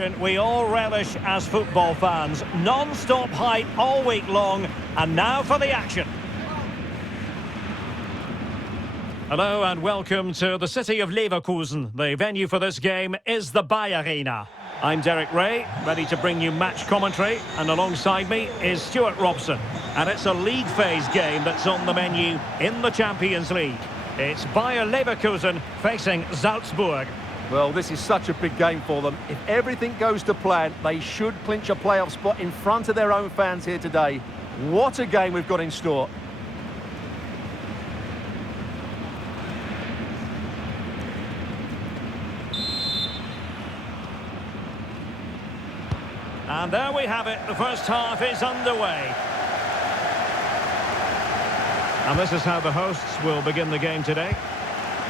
We all relish as football fans. Non-stop hype all week long. And now for the action. Hello and welcome to the city of Leverkusen. The venue for this game is the Arena. I'm Derek Ray, ready to bring you match commentary. And alongside me is Stuart Robson. And it's a league phase game that's on the menu in the Champions League. It's Bayer Leverkusen facing Salzburg. Well, this is such a big game for them. If everything goes to plan, they should clinch a playoff spot in front of their own fans here today. What a game we've got in store. And there we have it. The first half is underway. And this is how the hosts will begin the game today.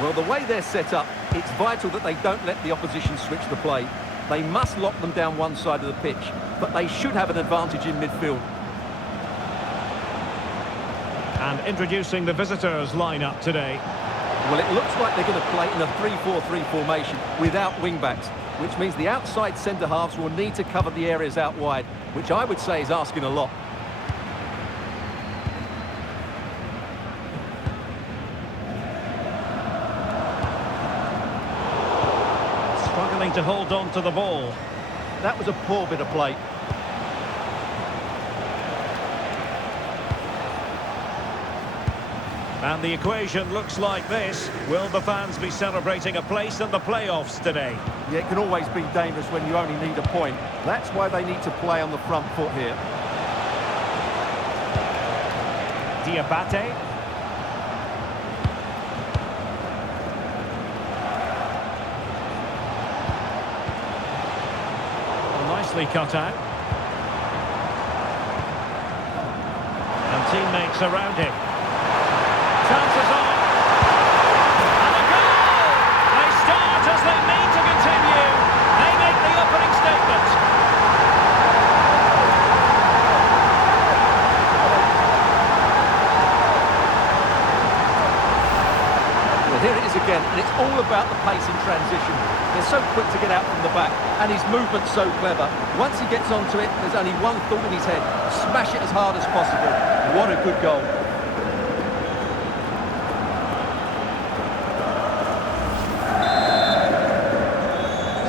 Well, the way they're set up, it's vital that they don't let the opposition switch the play. They must lock them down one side of the pitch, but they should have an advantage in midfield. And introducing the visitors lineup today. Well, it looks like they're going to play in a 3-4-3 formation without wing-backs, which means the outside centre-halves will need to cover the areas out wide, which I would say is asking a lot. Struggling to hold on to the ball. That was a poor bit of play. And the equation looks like this. Will the fans be celebrating a place in the playoffs today? Yeah, it can always be dangerous when you only need a point. That's why they need to play on the front foot here. Diabate. Nicely cut out. And teammates around him. Chances on. And a goal! They start as they mean to continue. They make the opening statement. Well, here it is again, and it's all about the pace in transition. They're so quick to get out from the back, and his movement's so clever. Once he gets onto it, there's only one thought in his head: smash it as hard as possible. What a good goal.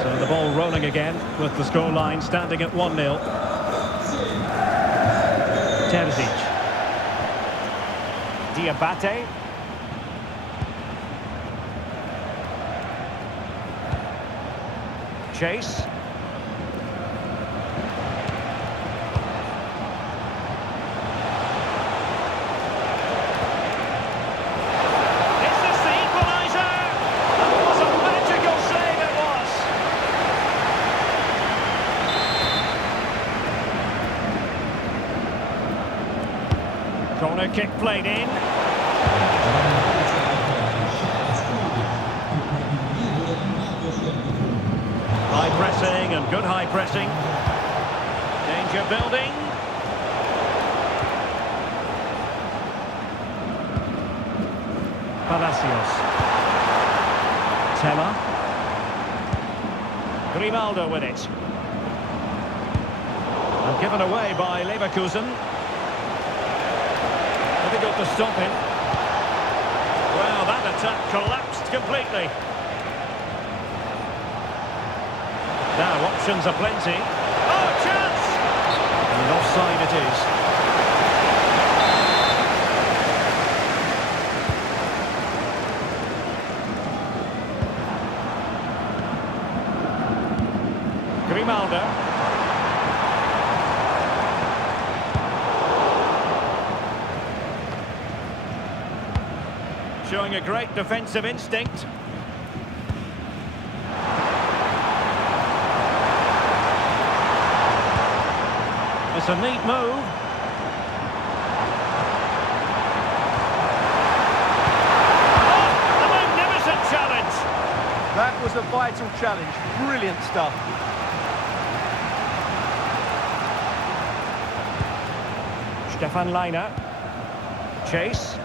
So the ball rolling again, with the scoreline standing at 1-0. Terzic. Diabate. Chase. Corner kick played in. High pressing and good high pressing. Danger building. Palacios. Teller. Grimaldo with it. And given away by Leverkusen. Difficult to stop him. Well, that attack collapsed completely. Now, options are plenty. Oh, chance! And offside it is. Grimaldo. Showing a great defensive instinct. It's a neat move. Oh, a magnificent challenge. That was a vital challenge. Brilliant stuff. Stefan Leiner. Chase.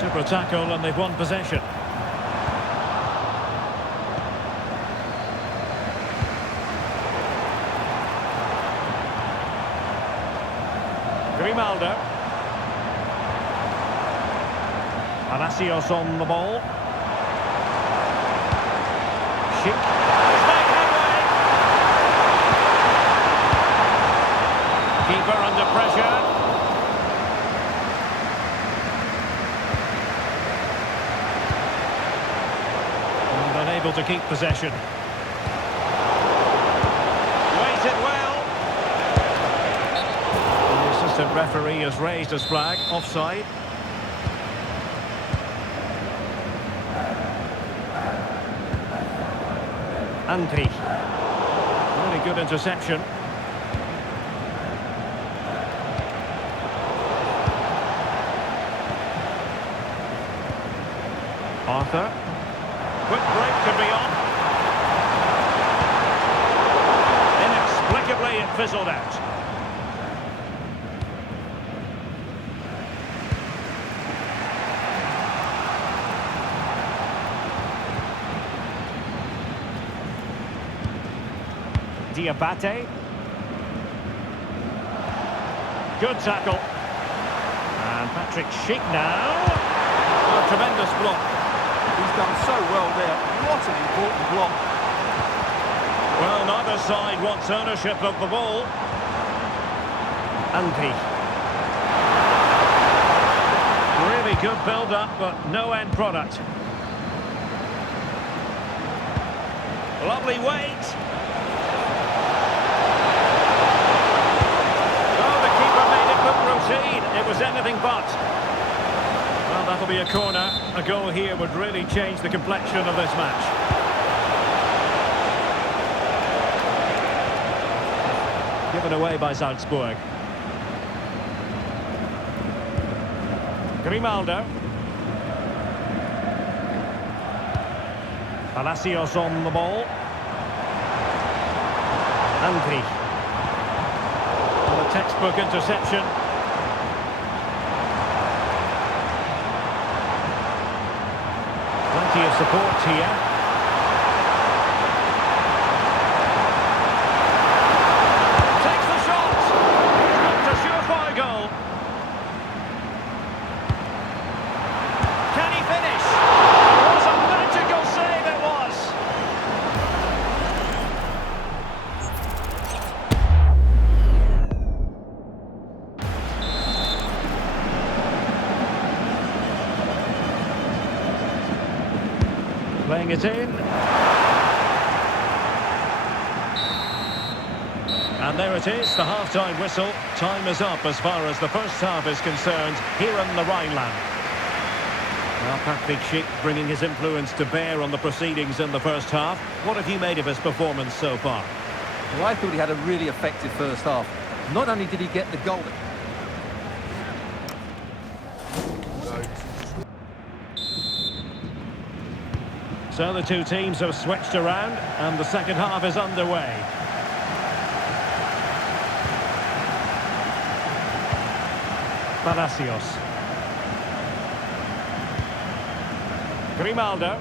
Super tackle and they've won possession. Grimaldo. Palacios on the ball. Schick. Has made headway. Keeper under pressure. And unable to keep possession. Waited well. The assistant referee has raised his flag. Offside. Andri. Really good interception. Arthur. Quick break could be on. Inexplicably it fizzled out. Diabate. Good tackle. And Patrick Schick now. A tremendous block. He's done so well there. What an important block. Well, neither side wants ownership of the ball. Andri. Really good build-up, but no end product. Lovely weight. Routine. It was anything but. Well, that'll be a corner. A goal here would really change the complexion of this match. Given away by Salzburg. Grimaldo. Palacios on the ball. Andri. A textbook interception. Plenty of support here. Takes the shot. It's a surefire goal. Can he finish? It was a magical save, it was. Playing it in. And there it is, the half-time whistle. Time is up as far as the first half is concerned here in the Rhineland. Well, Patrick Schick bringing his influence to bear on the proceedings in the first half. What have you made of his performance so far? Well, I thought he had a really effective first half. Not only did he get the goal... So the two teams have switched around and the second half is underway. Palacios. Grimaldo.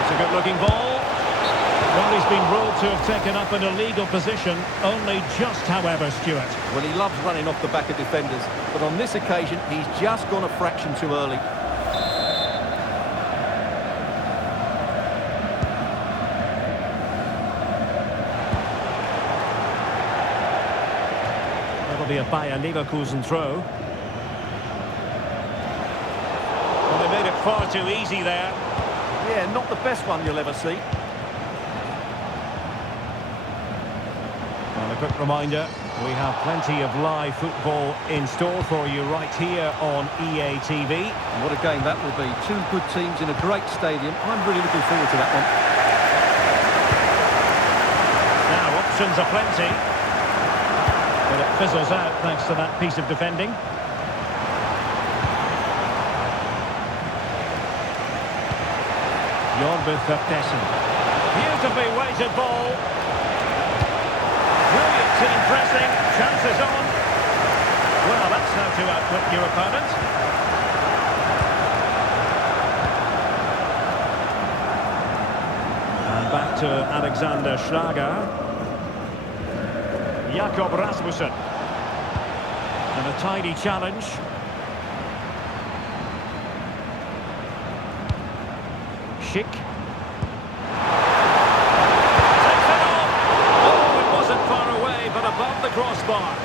It's a good-looking ball. Well, he's been ruled to have taken up an illegal position, only just, however, Stuart. Well, he loves running off the back of defenders, but on this occasion, he's just gone a fraction too early. That'll be a Bayer Leverkusen throw. Well, they made it far too easy there. Yeah, not the best one you'll ever see. And a quick reminder, we have plenty of live football in store for you right here on EA TV. And what a game that will be. Two good teams in a great stadium. I'm really looking forward to that one. Now, options are plenty. But it fizzles out thanks to that piece of defending. Jorbith Vertessen. Beautifully weighted ball. Brilliant team pressing. Chances on. Well, that's how to outwit your opponent. to Alexander Schlager. Jakob Rasmussen. And a tidy challenge. Schick. Takes it on. Oh, it wasn't far away, but above the crossbar.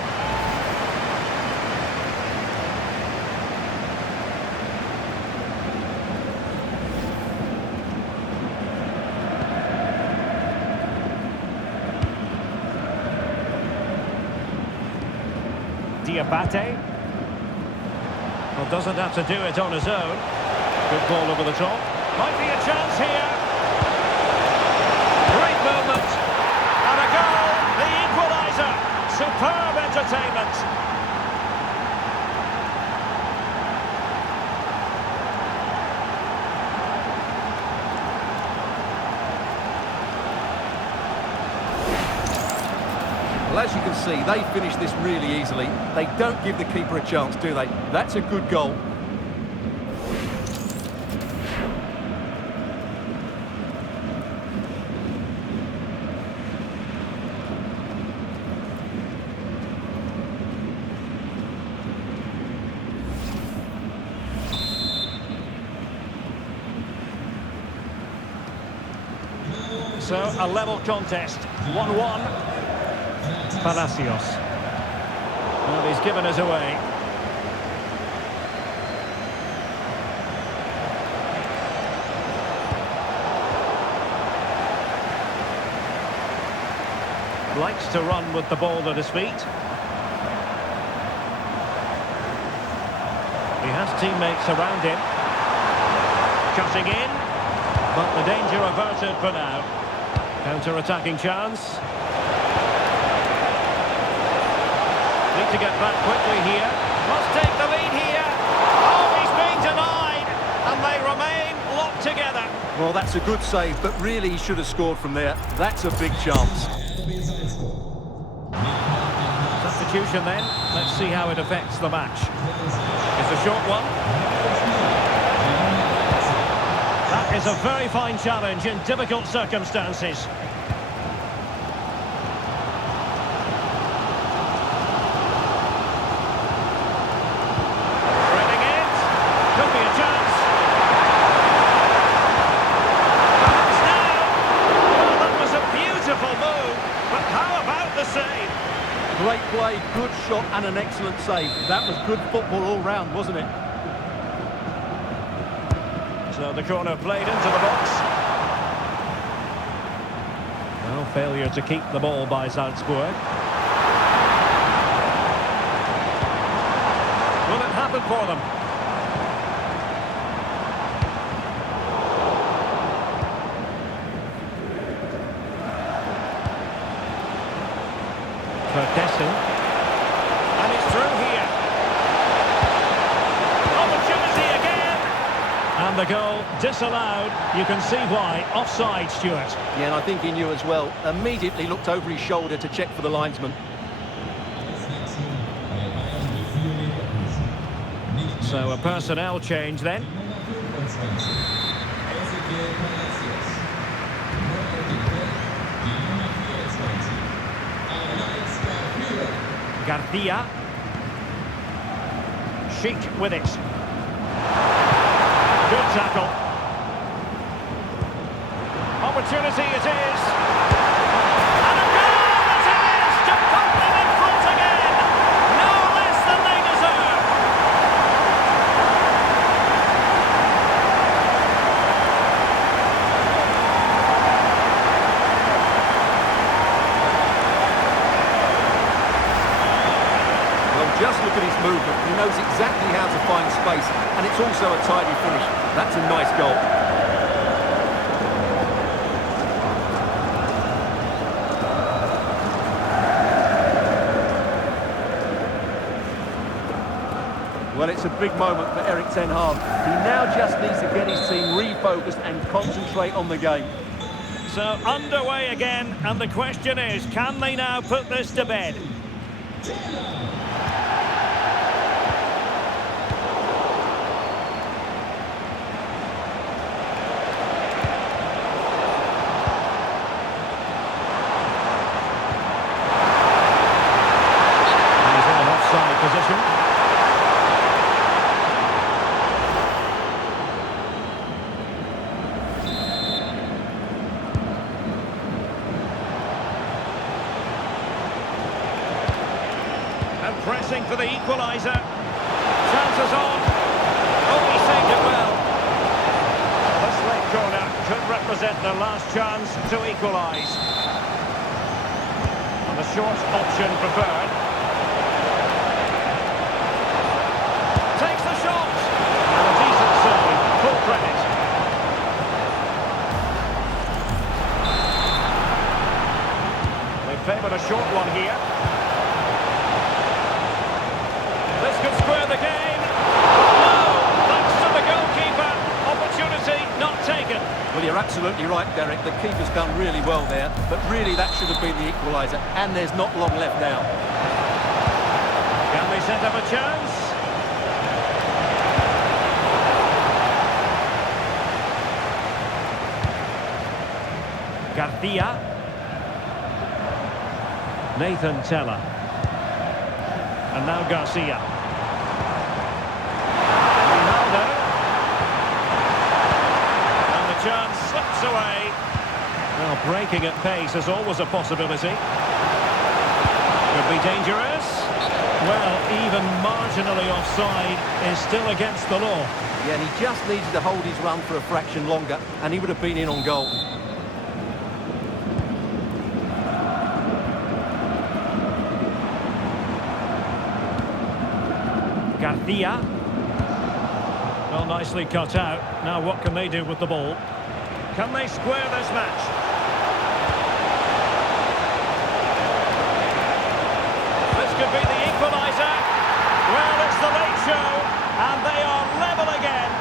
Diabate. Well, doesn't have to do it on his own. Good ball over the top. Might be a chance here. Great movement. And a goal. The equaliser. Superb entertainment. Well, as you can see, they finish this really easily. They don't give the keeper a chance, do they? That's a good goal. So, a level contest. 1-1. Palacios. Well, he's given us away. Likes to run with the ball at his feet. He has teammates around him. Cutting in. But the danger averted for now. Counter-attacking chance. Need to get back quickly here. Must take the lead here. Oh, he's being denied. And they remain locked together. Well, that's a good save, but really he should have scored from there. That's a big chance. Substitution then. Let's see how it affects the match. It's a short one. That is a very fine challenge in difficult circumstances. Great play, good shot and an excellent save. That was good football all round, wasn't it? So the corner played into the box. Well, failure to keep the ball by Salzburg. Will it happen for them? And it's through here. Opportunity again. And the goal disallowed. You can see why. Offside, Stuart. Yeah, and I think he knew as well. Immediately looked over his shoulder to check for the linesman. So a personnel change then. Garcia. Schick with it. Good tackle. Opportunity it is. And a goal it is to put them in front again. No less than they deserve. Just look at his movement. He knows exactly how to find space, and it's also a tidy finish. That's a nice goal. Well, it's a big moment for Erik ten Hag. He now just needs to get his team refocused and concentrate on the game. So underway again, and the question is, can they now put this to bed? pressing for the equaliser. Chances on. Oh, he saved it well. This late corner could represent their last chance to equalise. And the short option preferred. Takes the shot. And a decent save. Full credit. They favoured a short one here. This could square the game. No! Thanks to the goalkeeper. Opportunity not taken. Well, you're absolutely right, Derek. The keeper's done really well there, but really that should have been the equaliser, and there's not long left now. Can they set up a chance? Garcia. Nathan Teller. And now Garcia. Ronaldo. And the chance slips away. Well, breaking at pace is always a possibility. Could be dangerous. Well, even marginally offside is still against the law. Yeah, and he just needed to hold his run for a fraction longer, and he would have been in on goal. Garcia. Well, nicely cut out. Now what can they do with the ball? Can they square this match? This could be the equaliser. Well, it's the late show, and they are level again.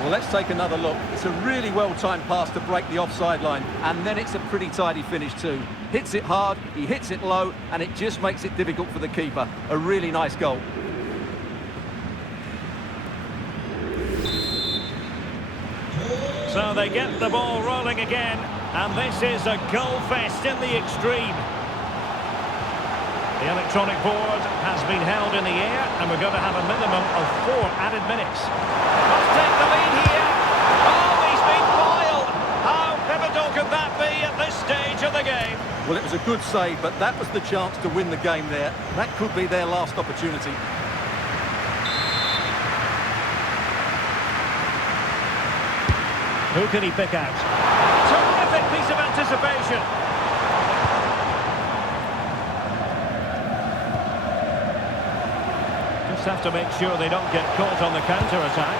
Well, let's take another look. It's a really well-timed pass to break the offside line, and then it's a pretty tidy finish too. Hits it hard, he hits it low, and it just makes it difficult for the keeper. A really nice goal. So they get the ball rolling again, and this is a goal fest in the extreme. The electronic board has been held in the air, and we're going to have a minimum of 4 added minutes. Must take the lead here. Oh, he's been foiled. How pivotal could that be at this stage of the game? Well, it was a good save, but that was the chance to win the game there. That could be their last opportunity. Who can he pick out? Terrific piece of anticipation. Just have to make sure they don't get caught on the counter-attack.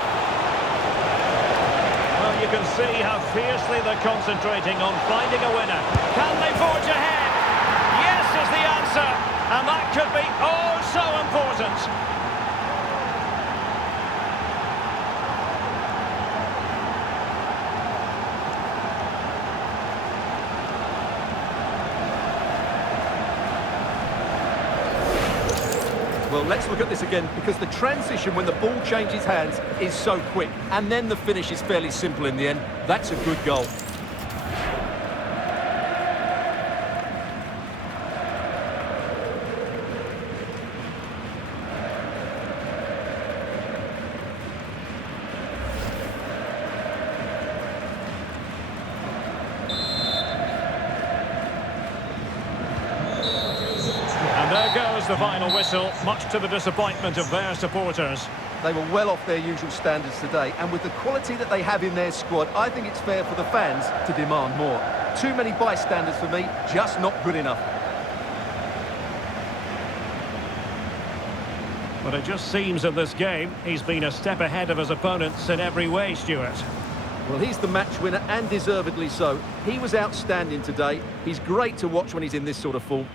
Well, you can see how fiercely they're concentrating on finding a winner. Can they forge ahead? Yes is the answer, and that could be oh so important. Well, let's look at this again, because the transition when the ball changes hands is so quick, and then the finish is fairly simple in the end. That's a good goal. There goes the final whistle, much to the disappointment of their supporters. They were well off their usual standards today, and with the quality that they have in their squad, I think it's fair for the fans to demand more. Too many bystanders for me, just not good enough. But it just seems in this game, he's been a step ahead of his opponents in every way, Stuart. Well, he's the match winner, and deservedly so. He was outstanding today. He's great to watch when he's in this sort of form.